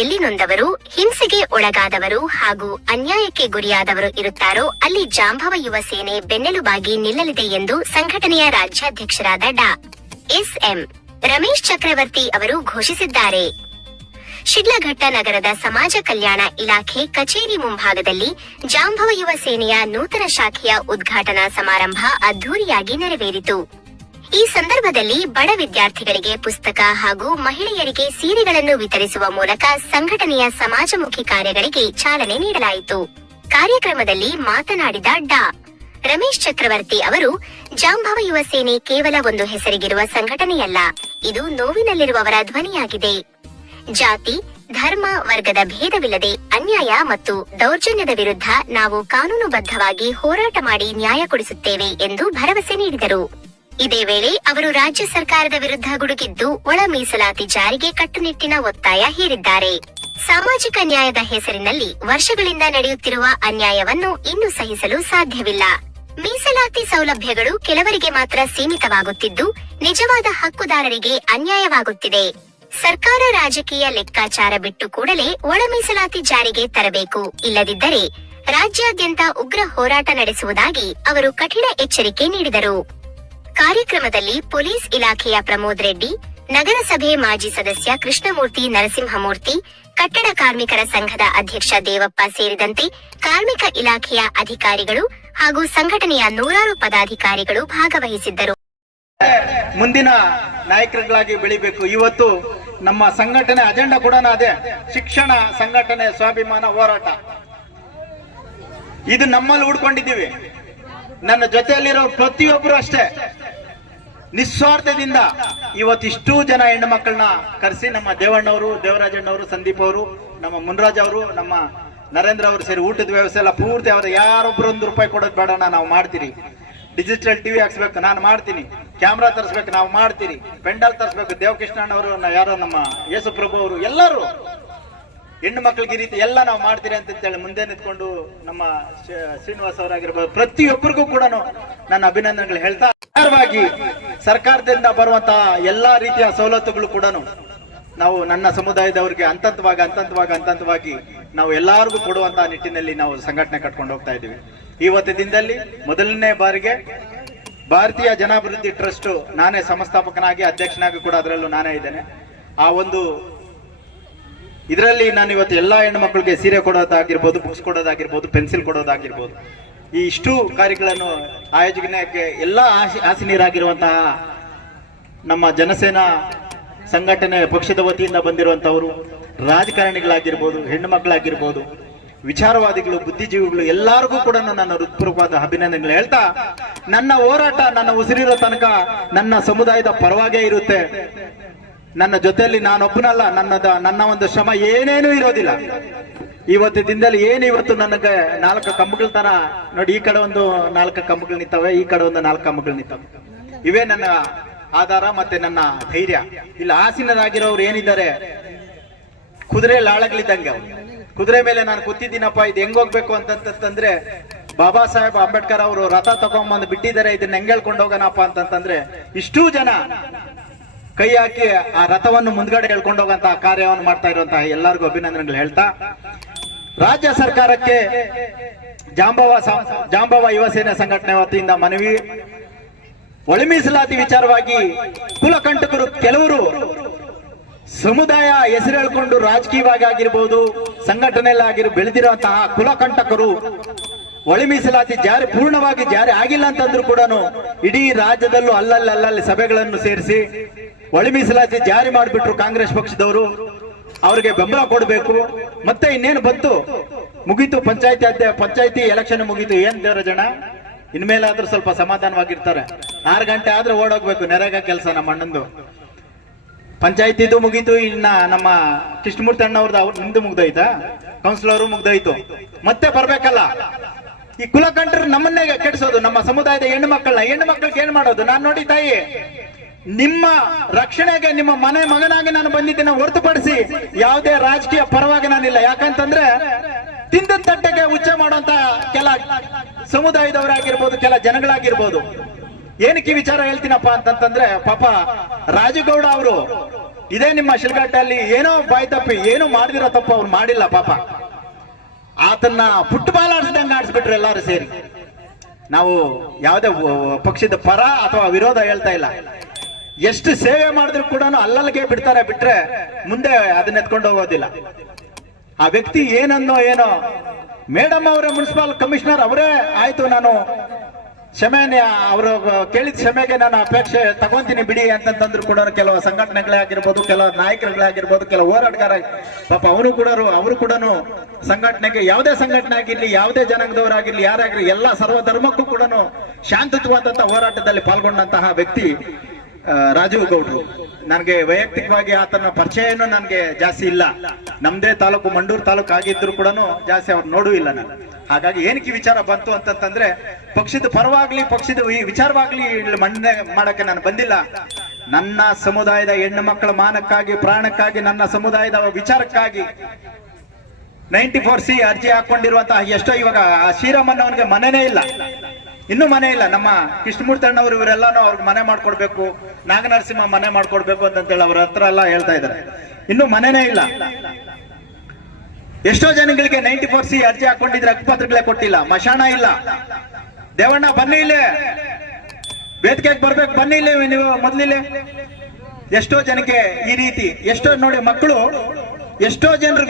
ಎಲ್ಲಿ ನೊಂದವರು, ಹಿಂಸೆಗೆ ಒಳಗಾದವರು ಹಾಗೂ ಅನ್ಯಾಯಕ್ಕೆ ಗುರಿಯಾದವರು ಇರುತ್ತಾರೋ ಅಲ್ಲಿ ಜಾಂಬವ ಯುವ ಸೇನೆ ಬೆನ್ನೆಲುಬಾಗಿ ನಿಲ್ಲಲಿದೆ ಎಂದು ಸಂಘಟನೆಯ ರಾಜ್ಯಾಧ್ಯಕ್ಷರಾದ ಡಾ. ಎಸ್.ಎಂ. ರಮೇಶ್ ಚಕ್ರವರ್ತಿ ಅವರು ಘೋಷಿಸಿದ್ದಾರೆ. ಶಿಡ್ಲಘಟ್ಟ ನಗರದ ಸಮಾಜ ಕಲ್ಯಾಣ ಇಲಾಖೆ ಕಚೇರಿ ಮುಂಭಾಗದಲ್ಲಿ ಜಾಂಬವ ಯುವ ಸೇನೆಯ ನೂತನ ಶಾಖೆಯ ಉದ್ಘಾಟನಾ ಸಮಾರಂಭ ಅದ್ದೂರಿಯಾಗಿ ನೆರವೇರಿತು. ಈ ಸಂದರ್ಭದಲ್ಲಿ ಬಡ ವಿದ್ಯಾರ್ಥಿಗಳಿಗೆ ಪುಸ್ತಕ ಹಾಗೂ ಮಹಿಳೆಯರಿಗೆ ಸೀರೆಗಳನ್ನು ವಿತರಿಸುವ ಮೂಲಕ ಸಂಘಟನೆಯ ಸಮಾಜಮುಖಿ ಕಾರ್ಯಗಳಿಗೆ ಚಾಲನೆ ನೀಡಲಾಯಿತು. ಕಾರ್ಯಕ್ರಮದಲ್ಲಿ ಮಾತನಾಡಿದ ಡಾ. ರಮೇಶ್ ಚಕ್ರವರ್ತಿ ಅವರು, ಜಾಂಬವ ಯುವ ಸೇನೆ ಕೇವಲ ಒಂದು ಹೆಸರಿಗಿರುವ ಸಂಘಟನೆಯಲ್ಲ, ಇದು ನೋವಿನಲ್ಲಿರುವವರ ಧ್ವನಿಯಾಗಿದೆ. ಜಾತಿ, ಧರ್ಮ, ವರ್ಗದ ಭೇದವಿಲ್ಲದೆ ಅನ್ಯಾಯ ಮತ್ತು ದೌರ್ಜನ್ಯದ ವಿರುದ್ಧ ನಾವು ಕಾನೂನುಬದ್ಧವಾಗಿ ಹೋರಾಟ ಮಾಡಿ ನ್ಯಾಯ ಕೊಡಿಸುತ್ತೇವೆ ಎಂದು ಭರವಸೆ ನೀಡಿದರು. ಇದೇ ವೇಳೆ ಅವರು ರಾಜ್ಯ ಸರ್ಕಾರದ ವಿರುದ್ಧ ಗುಡುಗಿದ್ದು ಒಳ ಮೀಸಲಾತಿ ಜಾರಿಗೆ ಕಟ್ಟುನಿಟ್ಟಿನ ಒತ್ತಾಯ ಹೇರಿದ್ದಾರೆ. ಸಾಮಾಜಿಕ ನ್ಯಾಯದ ಹೆಸರಿನಲ್ಲಿ ವರ್ಷಗಳಿಂದ ನಡೆಯುತ್ತಿರುವ ಅನ್ಯಾಯವನ್ನು ಇನ್ನು ಸಹಿಸಲು ಸಾಧ್ಯವಿಲ್ಲ. ಮೀಸಲಾತಿ ಸೌಲಭ್ಯಗಳು ಕೆಲವರಿಗೆ ಮಾತ್ರ ಸೀಮಿತವಾಗುತ್ತಿದ್ದು ನಿಜವಾದ ಹಕ್ಕುದಾರರಿಗೆ ಅನ್ಯಾಯವಾಗುತ್ತಿದೆ. ಸರ್ಕಾರ ರಾಜಕೀಯ ಲೆಕ್ಕಾಚಾರ ಬಿಟ್ಟು ಕೂಡಲೇ ಒಳ ಮೀಸಲಾತಿ ಜಾರಿಗೆ ತರಬೇಕು, ಇಲ್ಲದಿದ್ದರೆ ರಾಜ್ಯಾದ್ಯಂತ ಉಗ್ರ ಹೋರಾಟ ನಡೆಸುವುದಾಗಿ ಅವರು ಕಠಿಣ ಎಚ್ಚರಿಕೆ ನೀಡಿದರು. ಕಾರ್ಯಕ್ರಮದಲ್ಲಿ ಪೊಲೀಸ್ ಇಲಾಖೆಯ ಪ್ರಮೋದ್ ರೆಡ್ಡಿ, ನಗರಸಭೆ ಮಾಜಿ ಸದಸ್ಯ ಕೃಷ್ಣಮೂರ್ತಿ ನರಸಿಂಹಮೂರ್ತಿ, ಕಟ್ಟಡ ಕಾರ್ಮಿಕರ ಸಂಘದ ಅಧ್ಯಕ್ಷ ದೇವಪ್ಪ ಸೇರಿದಂತೆ ಕಾರ್ಮಿಕ ಇಲಾಖೆಯ ಅಧಿಕಾರಿಗಳು ಹಾಗೂ ಸಂಘಟನೆಯ ನೂರಾರು ಪದಾಧಿಕಾರಿಗಳು ಭಾಗವಹಿಸಿದ್ದರು. ಮುಂದಿನ ನಾಯಕರುಗಳಾಗಿ ಬೆಳಿಬೇಕು. ಇವತ್ತು ನಮ್ಮ ಸಂಘಟನೆ ಅಜೆಂಡಾ ಕೂಡ ಅದೇ, ಶಿಕ್ಷಣ, ಸಂಘಟನೆ, ಸ್ವಾಭಿಮಾನ, ಹೋರಾಟ. ಇದು ನಮ್ಮಲ್ಲಿ ಉಡ್ಕೊಂಡಿದ್ದೀವಿ. ನನ್ನ ಜೊತೆಯಲ್ಲಿರೋ ಪ್ರತಿಯೊಬ್ಬರು ಅಷ್ಟೇ ನಿಸ್ವಾರ್ಥದಿಂದ ಇವತ್ತಿಷ್ಟು ಜನ ಹೆಣ್ಣು ಮಕ್ಕಳನ್ನ ಕರೆಸಿ, ನಮ್ಮ ದೇವಣ್ಣವರು, ದೇವರಾಜಣ್ಣವರು, ಸಂದೀಪ್ ಅವರು, ನಮ್ಮ ಮುನ್ರಾಜ್ ಅವರು, ನಮ್ಮ ನರೇಂದ್ರ ಅವರು ಸೇರಿ ಊಟದ ವ್ಯವಸ್ಥೆ ಎಲ್ಲ ಪೂರ್ತಿ ಅವ್ರ ಯಾರೊಬ್ರು ₹1 ಕೊಡೋದು ಬೇಡ, ನಾವು ಮಾಡ್ತೀರಿ. ಡಿಜಿಟಲ್ ಟಿವಿ ಹಾಕ್ಸ್ಬೇಕು, ನಾನು ಮಾಡ್ತೀನಿ. ಕ್ಯಾಮ್ರಾ ತರಿಸ್ಬೇಕು, ನಾವು ಮಾಡ್ತೀರಿ. ಪೆಂಡಲ್ ತರಿಸ್ಬೇಕು, ದೇವಕೃಷ್ಣಣ್ಣವರು, ಯಾರೋ ನಮ್ಮ ಯೇಸುಪ್ರಭು ಅವರು, ಎಲ್ಲರೂ ಹೆಣ್ಣು ಮಕ್ಕಳಿಗೆ ಈ ರೀತಿ ಎಲ್ಲ ನಾವು ಮಾಡ್ತೀರಿ ಅಂತೇಳಿ ಮುಂದೆ ನಿಂತ್ಕೊಂಡು ನಮ್ಮ ಶ್ರೀನಿವಾಸ್ ಅವರಾಗಿರ್ಬೋದು, ಪ್ರತಿಯೊಬ್ಬರಿಗೂ ಕೂಡ ನನ್ನ ಅಭಿನಂದನೆಗಳು ಹೇಳ್ತಾ, ಸರ್ಕಾರದಿಂದ ಬರುವಂತಹ ಎಲ್ಲಾ ರೀತಿಯ ಸವಲತ್ತುಗಳು ಕೂಡ ನಾವು ನನ್ನ ಸಮುದಾಯದವರಿಗೆ ಹಂತವಾಗಿ ನಾವು ಎಲ್ಲರಿಗೂ ಕೊಡುವಂತಹ ನಿಟ್ಟಿನಲ್ಲಿ ನಾವು ಸಂಘಟನೆ ಕಟ್ಕೊಂಡು ಹೋಗ್ತಾ ಇದ್ದೀವಿ. ಇವತ್ತು ದಿನದಲ್ಲಿ ಮೊದಲನೇ ಬಾರಿಗೆ ಭಾರತೀಯ ಜನಾಭಿವೃದ್ಧಿ ಟ್ರಸ್ಟ್ ನಾನೇ ಸಂಸ್ಥಾಪಕನಾಗಿ, ಅಧ್ಯಕ್ಷನಾಗಿ ಕೂಡ ಅದರಲ್ಲೂ ನಾನೇ ಇದ್ದೇನೆ. ಆ ಒಂದು ಇದರಲ್ಲಿ ನಾನು ಇವತ್ತು ಎಲ್ಲಾ ಹೆಣ್ಣು ಮಕ್ಕಳಿಗೆ ಸೀರೆ ಕೊಡೋದಾಗಿರ್ಬೋದು, ಬುಕ್ಸ್ ಕೊಡೋದಾಗಿರ್ಬೋದು, ಪೆನ್ಸಿಲ್ ಕೊಡೋದಾಗಿರ್ಬೋದು, ಈ ಇಷ್ಟು ಕಾರ್ಯಗಳನ್ನು ಆಯೋಜನೆಗೆ ಎಲ್ಲಾ ಆಸೀನರಾಗಿರುವಂತಹ ನಮ್ಮ ಜನಸೇನಾ ಸಂಘಟನೆ ಪಕ್ಷದ ವತಿಯಿಂದ ಬಂದಿರುವಂತವರು, ರಾಜಕಾರಣಿಗಳಾಗಿರ್ಬೋದು, ಹೆಣ್ಣು ಮಕ್ಕಳಾಗಿರ್ಬೋದು, ವಿಚಾರವಾದಿಗಳು, ಬುದ್ಧಿಜೀವಿಗಳು, ಎಲ್ಲರಿಗೂ ಕೂಡ ನನ್ನ ಹೃತ್ಪೂರ್ವಕವಾದ ಅಭಿನಂದನೆಗಳು ಹೇಳ್ತಾ, ನನ್ನ ಹೋರಾಟ ನನ್ನ ಉಸಿರಿರೋ ತನಕ ನನ್ನ ಸಮುದಾಯದ ಪರವಾಗೇ ಇರುತ್ತೆ. ನನ್ನ ಜೊತೆಯಲ್ಲಿ ನಾನೊಬ್ಬನಲ್ಲ, ನನ್ನ ಒಂದು ಶ್ರಮ ಏನೇನೂ ಇರೋದಿಲ್ಲ. ಇವತ್ತು ದಿನದಲ್ಲಿ ಏನು ಇವತ್ತು ನನಗೆ 4 ಕಂಬಗಳ ತರ ನೋಡಿ, ಈ ಕಡೆ ಒಂದು 4 ಕಂಬಗಳು ನಿಂತವೆ, ಈ ಕಡೆ ಒಂದು 4 ಕಂಬಗಳು ನಿಂತವೆ. ಇವೇ ನನ್ನ ಆಧಾರ ಮತ್ತೆ ನನ್ನ ಧೈರ್ಯ. ಇಲ್ಲಿ ಆಸೀನರಾಗಿರೋರು ಏನಿದ್ದಾರೆ, ಕುದುರೆ ಲಾಳಗಳಿದ್ದಂಗೆ. ಕುದುರೆ ಮೇಲೆ ನಾನು ಕೂತಿದ್ದೀನಪ್ಪ, ಇದು ಹೆಂಗ್ ಹೋಗ್ಬೇಕು ಅಂತಂದ್ರೆ, ಬಾಬಾ ಸಾಹೇಬ್ ಅಂಬೇಡ್ಕರ್ ಅವರು ರಥ ತಗೊಂಡ್ಬಂದು ಬಿಟ್ಟಿದ್ದಾರೆ, ಇದನ್ನ ಹೆಂಗ್ ಹೇಳ್ಕೊಂಡು ಹೋಗೋಣಪ್ಪ ಅಂತಂದ್ರೆ ಇಷ್ಟೂ ಜನ ಕೈ ಹಾಕಿ ಆ ರಥವನ್ನು ಮುಂದ್ಗಡೆ ಹೇಳ್ಕೊಂಡು ಹೋಗಂತ ಕಾರ್ಯವನ್ನು ಮಾಡ್ತಾ ಇರುವಂತಹ ಎಲ್ಲರಿಗೂ ಅಭಿನಂದನೆಗಳು ಹೇಳ್ತಾ, ರಾಜ್ಯ ಸರ್ಕಾರಕ್ಕೆ ಜಾಂಬವ ಯುವ ಸೇನೆ ಸಂಘಟನೆ ವತಿಯಿಂದ ಮನವಿ, ಒಳ ಮೀಸಲಾತಿ ವಿಚಾರವಾಗಿ ಕುಲಕಂಟಕರು ಕೆಲವರು ಸಮುದಾಯ ಹೆಸರು ಹೇಳ್ಕೊಂಡು ರಾಜಕೀಯವಾಗಿ ಆಗಿರ್ಬೋದು, ಸಂಘಟನೆಯಲ್ಲಿ ಬೆಳೆದಿರುವಂತಹ ಕುಲಕಂಟಕರು ಒಳ ಮೀಸಲಾತಿ ಪೂರ್ಣವಾಗಿ ಜಾರಿ ಆಗಿಲ್ಲ ಅಂತಂದ್ರೂ ಕೂಡ ಇಡೀ ರಾಜ್ಯದಲ್ಲೂ ಅಲ್ಲಲ್ಲಿ ಸಭೆಗಳನ್ನು ಸೇರಿಸಿ ಒಳ ಮೀಸಲಾತಿ ಜಾರಿ ಮಾಡಿಬಿಟ್ರು ಕಾಂಗ್ರೆಸ್ ಪಕ್ಷದವರು. ಅವರಿಗೆ ಬೆಂಬಲ ಕೊಡಬೇಕು. ಮತ್ತೆ ಇನ್ನೇನು ಬಂತು, ಮುಗೀತು, ಪಂಚಾಯತಿ ಎಲೆಕ್ಷನ್ ಮುಗೀತು. ಏನ್ ದೇವರಾಜಣ್ಣ, ಇನ್ಮೇಲಾದ್ರೂ ಸ್ವಲ್ಪ ಸಮಾಧಾನವಾಗಿರ್ತಾರೆ. 6 ಗಂಟೆ ಆದ್ರೆ ಓಡೋಗ್ಬೇಕು, ನೆರೆಗ ಕೆಲಸ ನಮ್ಮ ಅಣ್ಣಂದು. ಪಂಚಾಯತಿದು ಮುಗೀತು, ಇನ್ನ ನಮ್ಮ ಕೃಷ್ಣಮೂರ್ತಿ ಅಣ್ಣವ್ರದ್ದು ನಿಮ್ದು ಮುಗ್ದೋಯ್ತಾ, ಕೌನ್ಸಿಲರು ಮುಗ್ದೋಯ್ತು. ಮತ್ತೆ ಬರ್ಬೇಕಲ್ಲ. ಈ ಕುಲಕಂಠರು ನಮ್ಮನ್ನೇ ಕೆಡಿಸೋದು, ನಮ್ಮ ಸಮುದಾಯದ ಹೆಣ್ಣು ಮಕ್ಕಳಿಗೆ ಏನ್ ಮಾಡೋದು? ನಾನು ನೋಡಿ ತಾಯಿ, ನಿಮ್ಮ ರಕ್ಷಣೆಗೆ ನಿಮ್ಮ ಮನೆ ಮಗನಾಗಿ ನಾನು ಬಂದಿದ್ದೇನೆ ಹೊರತುಪಡಿಸಿ ಯಾವುದೇ ರಾಜಕೀಯ ಪರವಾಗಿ ನಾನಿಲ್ಲ. ಯಾಕಂತಂದ್ರೆ ತಿಂದ ತಟ್ಟೆಗೆ ಉಚ್ಚ ಮಾಡುವಂತ ಕೆಲ ಸಮುದಾಯದವರಾಗಿರ್ಬೋದು, ಕೆಲ ಜನಗಳಾಗಿರ್ಬೋದು. ಏನಕ್ಕೆ ವಿಚಾರ ಹೇಳ್ತೀನಪ್ಪ ಅಂತಂತಂದ್ರೆ, ಪಾಪ ರಾಜಗೌಡ ಅವರು ಇದೇ ನಿಮ್ಮ ಶಿಲ್ಘಟ್ಟಲ್ಲಿ ಏನೋ ಬಾಯ್ ತಪ್ಪಿ ಏನೋ ಮಾಡಿದಿರೋ ತಪ್ಪು ಅವ್ರು ಮಾಡಿಲ್ಲ ಪಾಪ, ಆತನ್ನ ಫುಟ್ಬಾಲ್ ಆಡಿಸ್ದಂಗೆ ಆಡಿಸ್ಬಿಟ್ರು ಎಲ್ಲರೂ ಸೇರಿ. ನಾವು ಯಾವುದೇ ಪಕ್ಷದ ಪರ ಅಥವಾ ವಿರೋಧ ಹೇಳ್ತಾ ಇಲ್ಲ. ಎಷ್ಟು ಸೇವೆ ಮಾಡಿದ್ರು ಕೂಡ ಅಲ್ಲಲ್ಲಿಗೆ ಬಿಡ್ತಾರೆ, ಬಿಟ್ರೆ ಮುಂದೆ ಅದನ್ನ ಎತ್ಕೊಂಡು ಹೋಗೋದಿಲ್ಲ. ಆ ವ್ಯಕ್ತಿ ಏನನ್ನೋ ಏನೋ, ಮೇಡಮ್ ಅವರೇ ಮುನ್ಸಿಪಲ್ ಕಮಿಷನರ್ ಅವರೇ ಆಯ್ತು, ನಾನು ಕ್ಷಮೆನೆ ಅವರು ಕೇಳಿದ ಕ್ಷಮೆಗೆ ನಾನು ಅಪೇಕ್ಷೆ ತಗೊಂತೀನಿ ಬಿಡಿ ಅಂತಂದ್ರು ಕೂಡ ಕೆಲವು ಸಂಘಟನೆಗಳೇ ಆಗಿರ್ಬೋದು, ಕೆಲವು ನಾಯಕರುಗಳೇ ಆಗಿರ್ಬೋದು, ಕೆಲವು ಹೋರಾಟಗಾರ ಪಾಪ ಅವರು ಕೂಡ ಸಂಘಟನೆಗೆ, ಯಾವುದೇ ಸಂಘಟನೆ ಆಗಿರ್ಲಿ, ಯಾವುದೇ ಜನಾಂಗದವರಾಗಿರ್ಲಿ, ಯಾರಾಗಿರ್ಲಿ, ಎಲ್ಲ ಸರ್ವ ಧರ್ಮಕ್ಕೂ ಕೂಡ ಶಾಂತಿಯುತವಾದಂತಹ ಹೋರಾಟದಲ್ಲಿ ಪಾಲ್ಗೊಂಡಂತಹ ವ್ಯಕ್ತಿ ರಾಜೀವ್ ಗೌಡ್ರು. ನನಗೆ ವೈಯಕ್ತಿಕವಾಗಿ ಆತನ ಪರಿಚಯನೂ ನನಗೆ ಜಾಸ್ತಿ ಇಲ್ಲ. ನಮ್ದೇ ತಾಲೂಕು, ಮಂಡೂರು ತಾಲೂಕು ಆಗಿದ್ರು ಕೂಡ ಜಾಸ್ತಿ ಅವ್ರು ನೋಡೂ ಇಲ್ಲ ನಾನು. ಹಾಗಾಗಿ ಏನಕ್ಕೆ ವಿಚಾರ ಬಂತು ಅಂತಂದ್ರೆ, ಪಕ್ಷದ ಪರವಾಗ್ಲಿ ಪಕ್ಷದ ವಿಚಾರವಾಗ್ಲಿ ಇಲ್ಲಿ ಮಂಡನೆ ಮಾಡಕ್ಕೆ ನಾನು ಬಂದಿಲ್ಲ. ನನ್ನ ಸಮುದಾಯದ ಹೆಣ್ಣು ಮಕ್ಕಳ ಮಾನಕ್ಕಾಗಿ, ಪ್ರಾಣಕ್ಕಾಗಿ, ನನ್ನ ಸಮುದಾಯದ ವಿಚಾರಕ್ಕಾಗಿ 94C ಅರ್ಜಿ ಹಾಕೊಂಡಿರುವಂತಹ ಎಷ್ಟೋ, ಇವಾಗ ಆ ಶ್ರೀರಾಮಣ್ಣವನಿಗೆ ಮನೆನೇ ಇಲ್ಲ, ಇನ್ನೂ ಮನೆ ಇಲ್ಲ. ನಮ್ಮ ಕೃಷ್ಣಮೂರ್ತಿ ಅಣ್ಣವರು ಇವರೆಲ್ಲಾನು ಅವ್ರಿಗೆ ಮನೆ ಮಾಡ್ಕೊಡ್ಬೇಕು, ನಾಗನರಸಿಂಹ ಮನೆ ಮಾಡ್ಕೊಡ್ಬೇಕು ಅಂತೇಳಿ ಅವ್ರ ಹತ್ರ ಎಲ್ಲ ಹೇಳ್ತಾ ಇದ್ದಾರೆ. ಇನ್ನೂ ಮನೆನೇ ಇಲ್ಲ. ಎಷ್ಟೋ ಜನಗಳಿಗೆ 94C ಅರ್ಜಿ ಹಾಕೊಂಡಿದ್ರೆ ಹಕ್ಕುಪತ್ರಗಳೇ ಕೊಟ್ಟಿಲ್ಲ, ಮಶಾಣ ಇಲ್ಲ. ದೇವಣ್ಣ ಬನ್ನಿ ಇಲ್ಲೇ, ವೇದಿಕೆಗೆ ಬರ್ಬೇಕು, ಬನ್ನಿ ಇಲ್ಲೇ ನೀವು ಮೊದ್ಲಿಲ್ಲೇ. ಎಷ್ಟೋ ಜನಕ್ಕೆ ಈ ರೀತಿ, ಎಷ್ಟೋ ನೋಡಿ ಮಕ್ಕಳು, ಎಷ್ಟೋ ಜನರು